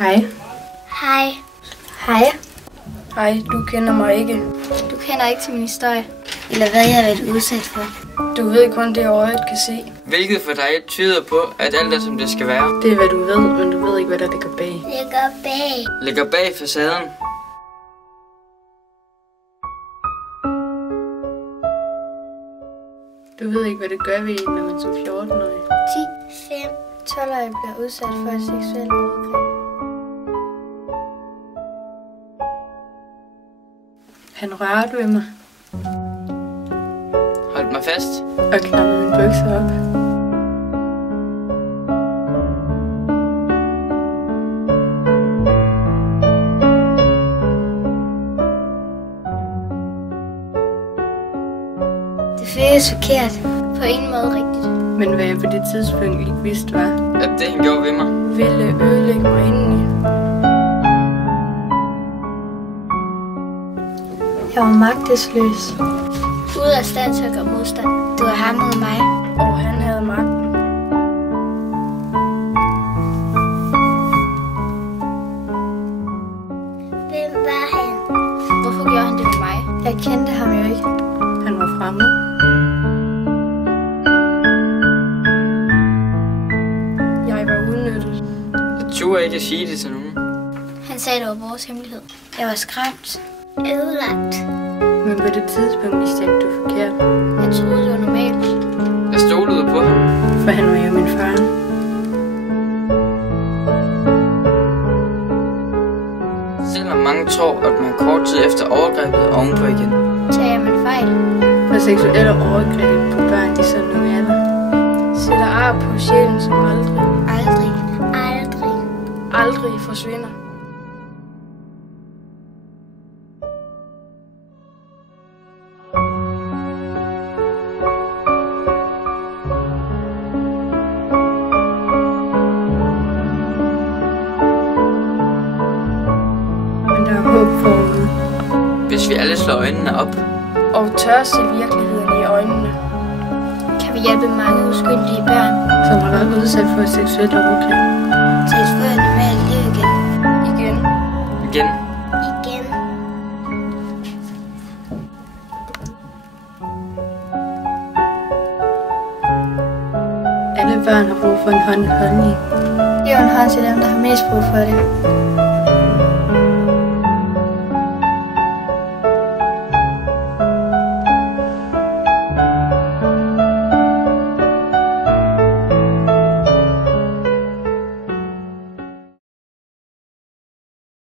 Hej. Hej. Hej. Hej, du kender mig ikke. Du kender ikke til min historie. Eller hvad jeg har været udsat for. Du ved kun det, øjet kan se. Hvilket for dig tyder på, at alt er som det skal være. Det er hvad du ved, men du ved ikke, hvad der ligger bag. Ligger bag facaden. Du ved ikke, hvad det gør ved en, når man som 14-årig. 10, 5, 12-årige bliver udsat for et seksuelt overgreb. Han rørte ved mig Hold mig fast. og klappede mine bukser op. Det føles forkert. På ingen måde rigtigt. Men hvad jeg på det tidspunkt ikke vidste var, At det han gjorde ved mig. ville ødelægge mig indeni. Jeg var magtesløs. Ude af stand til at gøre modstand. Det var ham mod mig. Og han havde magten. Hvem var han? Hvorfor gjorde han det med mig? Jeg kendte ham jo ikke. Han var fremmed. Jeg var udnyttet. Jeg turde ikke sige det til nogen. Han sagde, det var vores hemmelighed. Jeg var skræmt. Ødelagt. Men på det tidspunkt vidste jeg ikke, du var forkert. Jeg troede, det var normalt. Jeg stolede på ham. For han var jo min far. Selvom mange tror, at man kort tid efter overgrebet er ovenpå igen. Tager man fejl. For seksuelle overgreb på børn i sådan nogle alder sætter ar på sjælen, som aldrig forsvinder. Men der er håb forude. Hvis vi alle slår øjnene op. Og tør se virkeligheden i øjnene, Kan vi hjælpe mange uskyldige børn som har været udsat for et seksuelt overgreb. til et få et normalt liv igen. Igen. Igen. Igen. Alle børn har brug for en hånd i hånden. Det er jo en hånd til dem, der har mest brug for det.